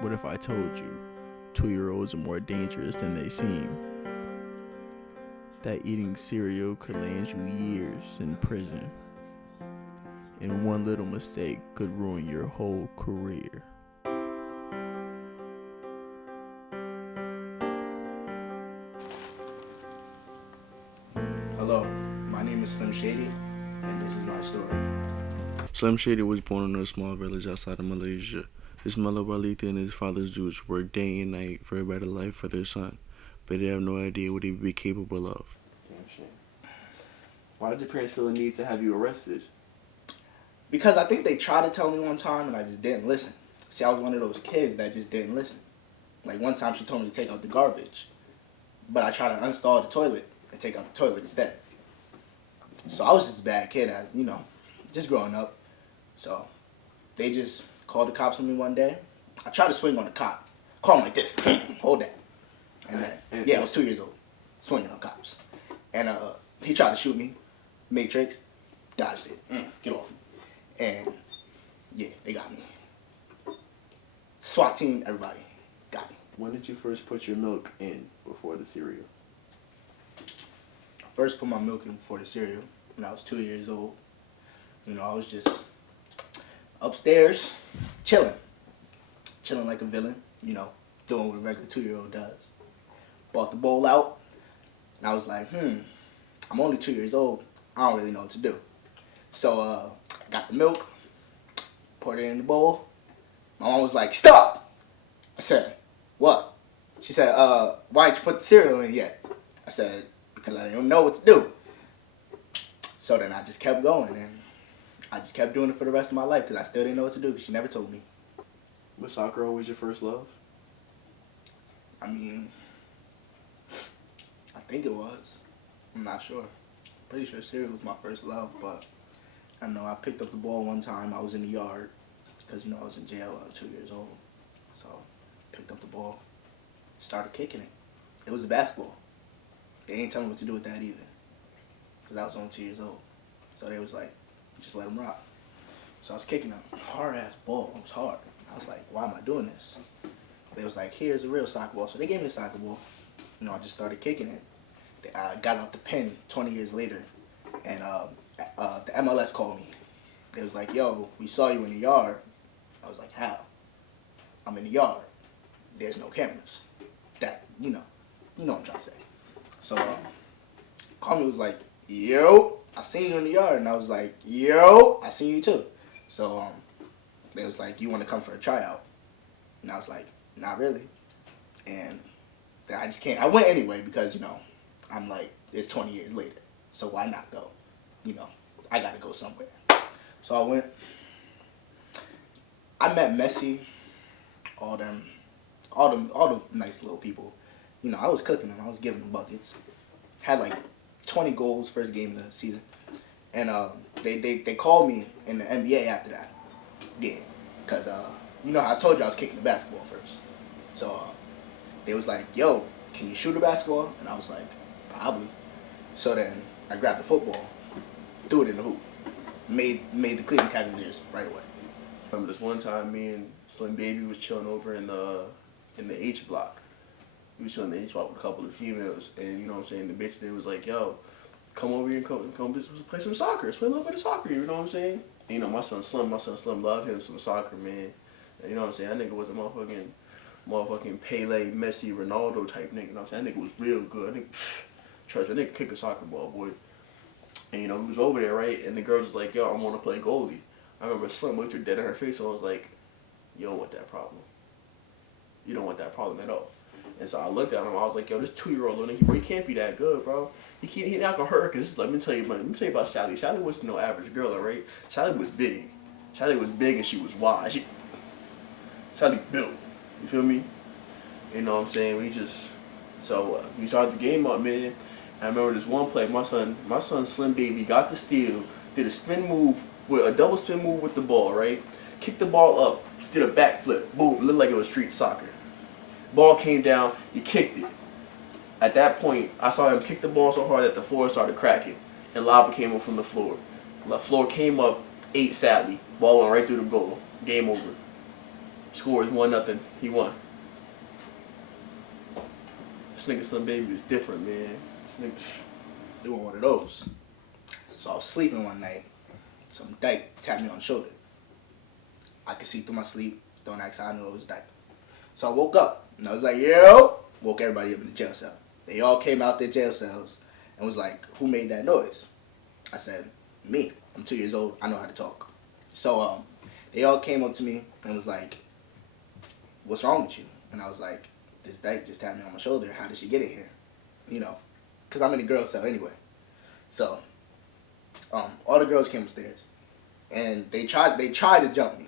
What if I told you 2-year-olds are more dangerous than they seem? That eating cereal could land you years in prison, and one little mistake could ruin your whole career. Hello, my name is Slim Shady, and this is my story. Slim Shady was born in a small village outside of Malaysia. His mother Walita and his father Zeus worked day and night for a better life for their son, but they have no idea what he would be capable of. Damn shame. Why did your parents feel the need to have you arrested? Because I think they tried to tell me one time, and I just didn't listen. See, I was one of those kids that just didn't listen. Like one time she told me to take out the garbage, but I tried to uninstall the toilet and take out the toilet instead. So I was just a bad kid, just growing up. So they just called the cops on me one day. I tried to swing on the cop. Call him like this. Hold that. And then, I was 2 years old, swinging on cops. And he tried to shoot me. Matrix. Dodged it. Get off me. And, yeah, they got me. SWAT team, everybody got me. When did you first put your milk in before the cereal? First put my milk in before the cereal when I was 2 years old. I was just upstairs, chilling like a villain, doing what a regular 2-year-old does. Bought the bowl out, and I was like, I'm only 2 years old, I don't really know what to do. So I got the milk, poured it in the bowl. My mom was like, stop! I said, what? She said, why didn't you put the cereal in yet? I said, because I didn't know what to do. So then I just kept going, and I just kept doing it for the rest of my life because I still didn't know what to do because she never told me. Was soccer always your first love? I think it was. I'm not sure. Pretty sure cereal was my first love, but I know I picked up the ball one time. I was in the yard because, I was in jail when I was 2 years old. So picked up the ball, started kicking it. It was a basketball. They ain't tell me what to do with that either because I was only 2 years old. So they was like, just let them rock. So I was kicking a hard-ass ball. It was hard. I was like, why am I doing this? They was like, here's a real soccer ball. So they gave me a soccer ball. I just started kicking it. I got out the pen 20 years later, and the MLS called me. They was like, yo, we saw you in the yard. I was like, how? I'm in the yard. There's no cameras. That, you know what I'm trying to say. So called me, was like, yo, I seen you in the yard. And I was like, yo, I seen you too. So they was like, you want to come for a tryout? And I was like, not really. And I just can't. I went anyway because, I'm like, it's 20 years later. So why not go? I got to go somewhere. So I went. I met Messi, all the nice little people. I was cooking them. I was giving them buckets. Had like 20 goals first game of the season. And they called me in the NBA after that. Yeah. Because, I told you I was kicking the basketball first. So they was like, yo, can you shoot a basketball? And I was like, probably. So then I grabbed the football, threw it in the hoop. Made the Cleveland Cavaliers right away. I remember this one time me and Slim Baby was chilling over in the H block. We was chilling in the H block with a couple of females, and the bitch there was like, yo, come over here and come play some soccer. Let's play a little bit of soccer, you know what I'm saying? And, my son Slim loved him some soccer, man. And, that nigga was a motherfucking Pele, Messi, Ronaldo type nigga, that nigga was real good. I think, trust me, that nigga kick a soccer ball, boy. And, we was over there, right? And the girl was like, yo, I want to play goalie. I remember Slim looked her dead in her face, and I was like, you don't want that problem. You don't want that problem at all. And so I looked at him, I was like, yo, this 2-year-old little nigga, bro, he can't be that good, bro. He not gonna hurt her, because let me tell you about Sally. Sally wasn't no average girl, right? Sally was big. Sally was big and she was wide. Sally built. You feel me? You know what I'm saying? We started the game up, man. I remember this one play, my son Slim Baby got the steal, did a double spin move with the ball, right? Kicked the ball up, did a backflip, boom, looked like it was street soccer. Ball came down, he kicked it. At that point, I saw him kick the ball so hard that the floor started cracking, and lava came up from the floor. The floor came up, ate Sally, ball went right through the goal. Game over. Score is 1-0. He won. This nigga Slim Baby was different, man. This nigga. Doing one of those. So I was sleeping one night. Some dyke tapped me on the shoulder. I could see through my sleep. Don't ask how I knew it was dyke. So I woke up and I was like, yo! Woke everybody up in the jail cell. They all came out their jail cells and was like, who made that noise? I said, me. I'm 2 years old. I know how to talk. So they all came up to me and was like, what's wrong with you? And I was like, this dyke just tapped me on my shoulder. How did she get in here? You know, because I'm in the girls' cell anyway. So all the girls came upstairs and they tried to jump me.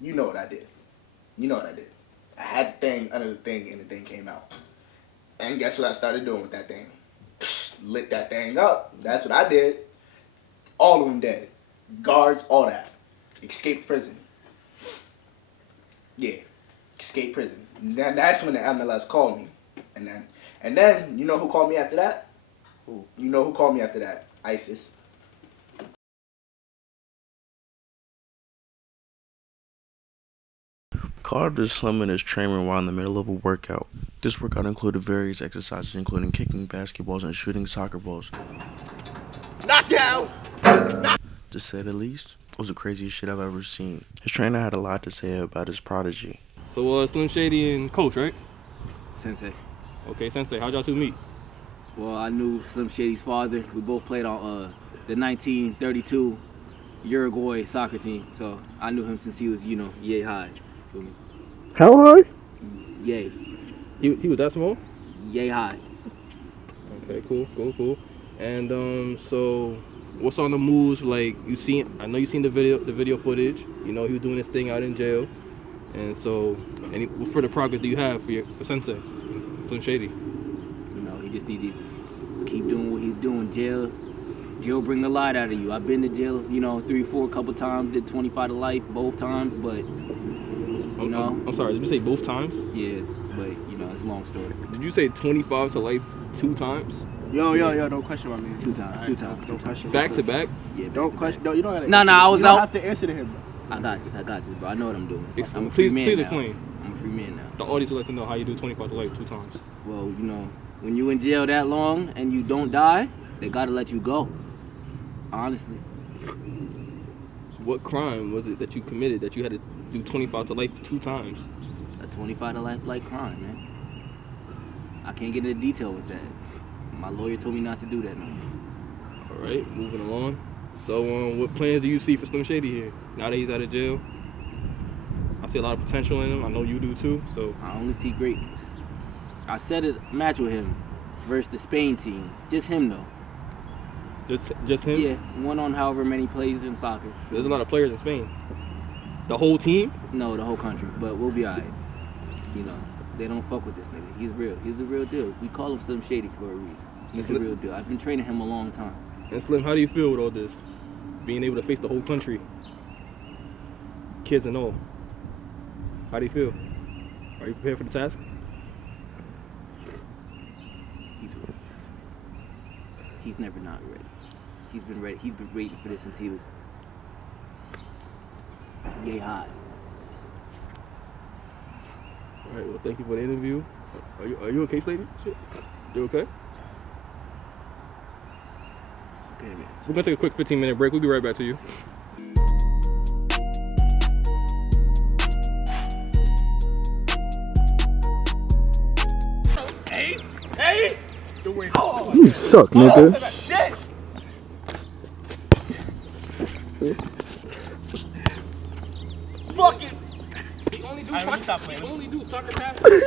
You know what I did. You know what I did. I had the thing under the thing and the thing came out. And guess what I started doing with that thing? Lit that thing up. That's what I did. All of them dead. Guards, all that. Escaped prison. Yeah. Escaped prison. That's when the MLS called me. And then you know who called me after that? Who? You know who called me after that? ISIS. Carter is slumming his trainer while in the middle of a workout. This workout included various exercises including kicking basketballs and shooting soccer balls. Knockout! To say the least, it was the craziest shit I've ever seen. His trainer had a lot to say about his prodigy. So Slim Shady and Coach, right? Sensei. Okay, Sensei, how'd y'all two meet? Well, I knew Slim Shady's father. We both played on the 1932 Uruguay soccer team. So I knew him since he was, yay high. Feel me? How high? Yay. He was that small? Yay high. Okay, cool. And so what's on the moves? Like I know you seen the video footage. You know he was doing his thing out in jail. And so, what further progress do you have for Sensei, Slim Shady? He just needs to keep doing what he's doing. Jail bring the light out of you. I've been to jail, 3-4 couple times. Did 25 to life both times, but I'm sorry. Did you say both times? Yeah, but it's a long story. Did you say 25 to life 2 times? Yo, don't question my man. 2 times. 2 times. Don't question. Back to back? Yeah. Don't question. No, you don't gotta. No, I was you don't out. have to answer to him, bro. I got this, bro. I know what I'm doing. I'm a Please free man now. explain. I'm a free man now. The audience would like to know how you do 25 to life 2 times. Well, when you in jail that long and you don't die, they gotta let you go. Honestly. What crime was it that you committed that you had to do 25 to life 2 times? A 25 to life like crime, man. I can't get into detail with that. My lawyer told me not to do that no more. All right, moving along. So, what plans do you see for Slim Shady here? Now that he's out of jail, I see a lot of potential in him. I know you do too. So I only see greatness. I set a match with him versus the Spain team. Just him though. Just him? Yeah, one on however many plays in soccer. There's a lot of players in Spain. The whole team? No, the whole country. But we'll be alright. They don't fuck with this nigga. He's real. He's the real deal. We call him Slim Shady for a reason. He's the real deal. I've been training him a long time. And Slim, how do you feel with all this? Being able to face the whole country, kids and all. How do you feel? Are you prepared for the task? He's ready. He's never not ready. He's been ready. He's been waiting for this since he was yay high. All right. Well, thank you for the interview. Are you okay, Slady? You okay? Okay, man. We're gonna take a quick 15-minute break. We'll be right back to you. Hey! You suck, nigga. Shit! Fuck it! He only do soccer passes.